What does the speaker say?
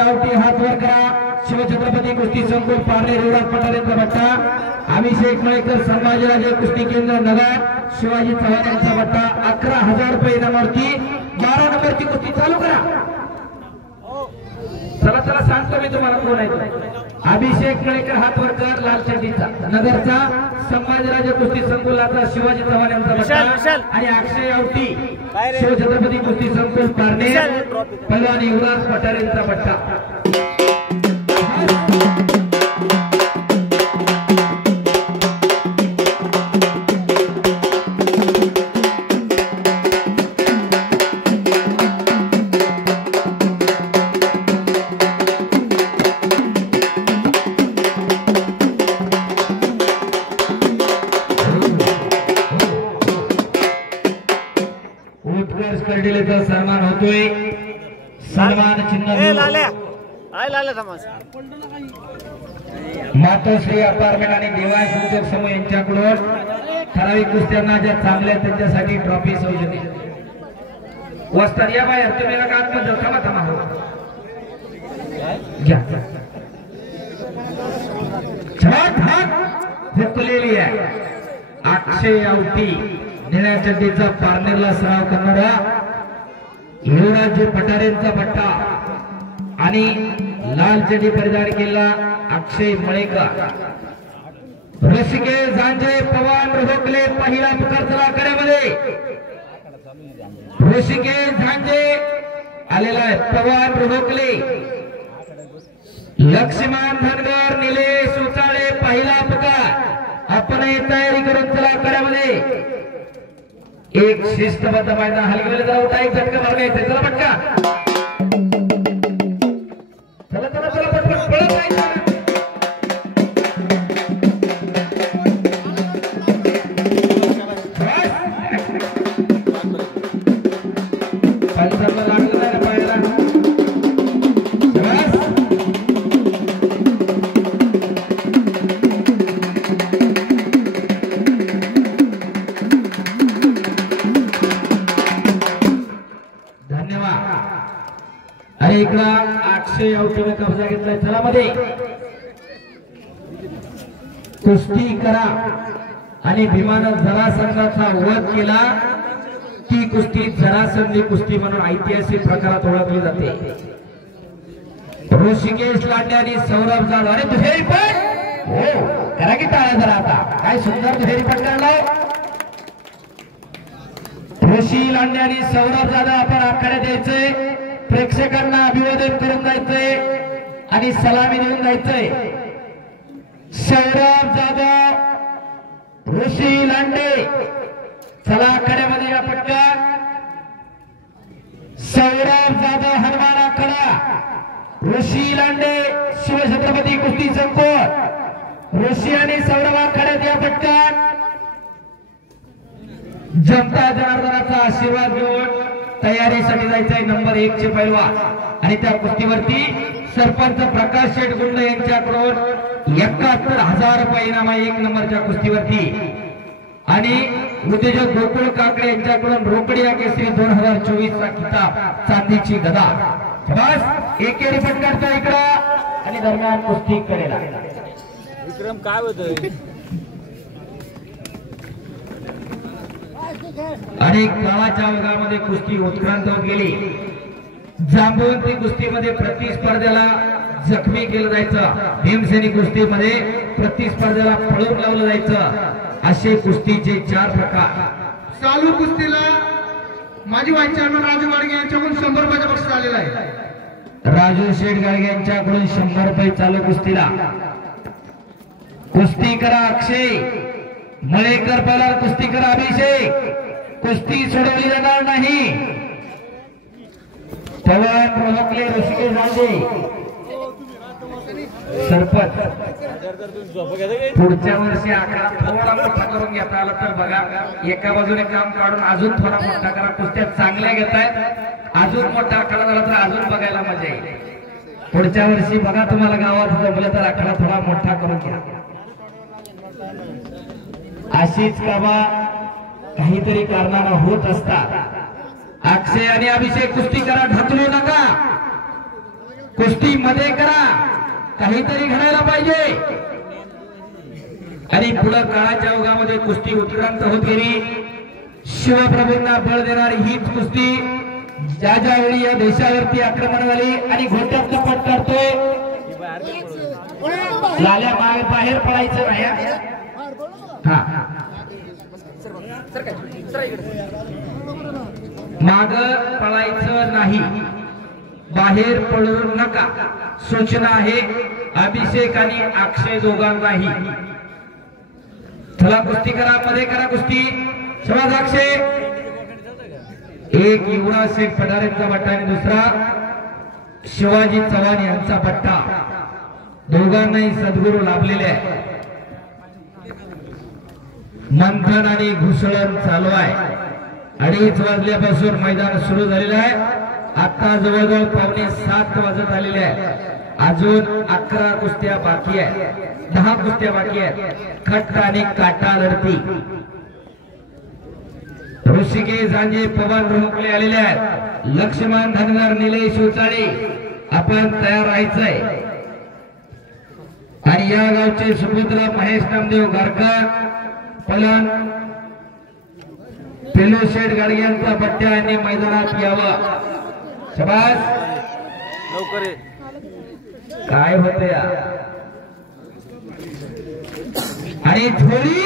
आवटी हात वर करा. शिवछत्रपती कुस्ती संकुल पारणे रेवडा पठारेंचा बट्टा. अभिषेक मळेकर संभाजीराजे कुस्ती केंद्र नगर शिवाजी चव्हाण यांचा बट्टा. 11,000 रुपये इनामावरती 12 नंबरची कुस्ती चालू करा. चला चला सांगतो मी तुम्हाला कोण आहे. अभिषेक मळेकर हात वर कर लाल चड्डीचा नगरचा संभाजीराजे कुस्ती संकुलाचा शिवाजी चव्हाण यांचा बट्टा. आणि अक्षय आवटी शिवछत्रपती कुस्ती संकुल पारणे पहलवान युवराज पठारेंचा बट्टा. सन्मान होतोय. सन्मान चिन्ह मातोश्री अपार्टमेंट आणि देवास उद्योग समूह यांच्याकडून ठराविक कुस्त्यांना ज्या चांगल्या त्यांच्यासाठी ट्रॉफी सौजन्य वस्ताद या बाहेर तुम्ही आतमध्ये थांबा थांबा घ्या. हुकलेली आहे. अक्षय आवटी निळ्या चड्डीचा पारनेरला सराव करणारा युवराज पठारेंचा बट्टा आणि लाल चड्डी परिधान केला अक्षय मळेकर. ऋषिकेश झांजे पवन रोकले पहिला पुकार चला कड्यामध्ये. ऋषिकेश झांजे आलेला आहे. पवन रोकले लक्ष्मण धनगर निलेश उचाळे पहिला पुकार. आपण तयारी करून चला कड्यामध्ये. एक शिस्तबद्ध मैदान हलगीला जरा उठा. एक झटका मार घ्यायचा. चला पटका चला चला चला पटकन पळत जायचं. पंचांना लागलं नाही ना पायाला. अरे इकडा अक्षय आवटीने कब्जा घेतलाय. चला मध्ये कुस्ती करा. आणि भीमानं जरासंधाचा वध केला. ती कुस्ती जरासंधी कुस्ती म्हणून ऐतिहासिक प्रकारात ओळखली जाते. ऋषिकेश लांडे आणि सौरभ जाधव. अरे दुहेरी पट हो करा की टाळ्या जरा. आता काय सुंदर दुहेरी पट करलाय. ऋषी लांडे आणि सौरभ जाधव आपण आखाड्यात द्यायचंय. प्रेक्षकांना अभिवादन करून जायचंय आणि सलामी देऊन जायचंय. सौरभ जाधव ऋषी लांडे चला आखाड्यामध्ये या पटका. सौरभ जाधव हनुमान आखाडा. ऋषी लांडे शिवछत्रपती कुस्ती संकुल. ऋषी आणि सौरभ आखाड्यात या पटका. जनता जनार्दनाचा आशीर्वाद घेऊन तयारीसाठी जायचंय. नंबर 1 चे पैलवान आणि त्या कुस्तीवरती सरपंच प्रकाश शेठ गुंड यांच्याकडून 71,000 रुपये इनाम आहे 1 नंबरच्या कुस्तीवरती. आणि उद्योजक गोकुळ काकडे यांच्याकडून रोकडिया केसरी 2024 चा किताब चांदीची गदा. बस एकेरी पटकाचा इकडं आणि दरम्यान कुस्ती करेला. विक्रम काय होतोय. अनेक काळाच्या युगामध्ये कुस्ती उत्क्रांत होत गेली. जांबुवंती कुस्तीमध्ये प्रतिस्पर्ध्याला जखमी केलं जायचं. भीमसेनी कुस्तीमध्ये प्रतिस्पर्ध्याला पळून लावलं जायचं. असे कुस्तीचे 4 प्रकार. चालू कुस्तीला माजी वाईस चेअरमन राजू गाडगे यांच्याकडून 100 रुपयाचं बक्षीस आलेलं आहे. राजू शेठ गाडगे यांच्याकडून 100 रुपये चालू कुस्तीला. कुस्ती करा अक्षय मळेकर पहिला. कुस्ती करा अभिषेक. कुस्ती सोडवली जाणार नाही. पवन रोहकले ऋषिकेश झांजे सरपंच. पुढच्या वर्षी आकडा थोडा मोठा करून घेता आला तर बघा. एका बाजूने काम काढून अजून थोडा मोठा करा. कुस्त्या चांगल्या घेतायत. अजून मोठा आकडा झाला तर अजून बघायला मजा येईल. पुढच्या वर्षी बघा तुम्हाला गावात जमलं तर आकडा थोडा मोठा करून घ्या. अशीच कामा काहीतरी कारणानं होत असतात. अक्षय आणि अभिषेक कुस्ती करा. ढकलू नका. कुस्ती मध्ये करा, काहीतरी घडायला पाहिजे. आणि पुढे काळाच्या ओघामध्ये कुस्ती उत्क्रांत होत गेली. शिवप्रभूंना बळ देणारी हीच कुस्ती. ज्या ज्यावेळी या देशावरती आक्रमण झाली आणि घोट्यात पट करतोय, लाल्या बाहेर पडायचं नाही. हा माग पळायचं नाही, बाहेर पडू नका. सूचना आहे अभिषेक आणि अक्षय दोघांनाही. चला कुस्ती करा, मध्ये करा कुस्ती. समाज अक्षय एक युवराज शेख पठारेंचा बट्टा आणि दुसरा शिवाजी चव्हाण यांचा बट्टा. दोघांनाही सद्गुरू लाभलेले आहे. मंथन आणि घुसळण चालू आहे. 2:30 वाजल्यापासून मैदान सुरू झालेलं आहे. आता जवळजवळ 6:45 वाजत आलेले आहे. अजून 11 कुस्त्या बाकी आहेत, 10 कुस्त्या बाकी आहेत. खट्ट आणि काटा लढती. ऋषिकेश सांजे पवन रोकले आलेले आहेत. लक्ष्मण धनगर निलेश उचाळे आपण तयार राहायचंय. आणि या गावचे सुपुत्र महेश नामदेव गारकर पलन पेलोशेड गाडग्यांचा पट्ट्या यांनी मैदानात यावं. शाबास. लवकर काय होते आणि झोळी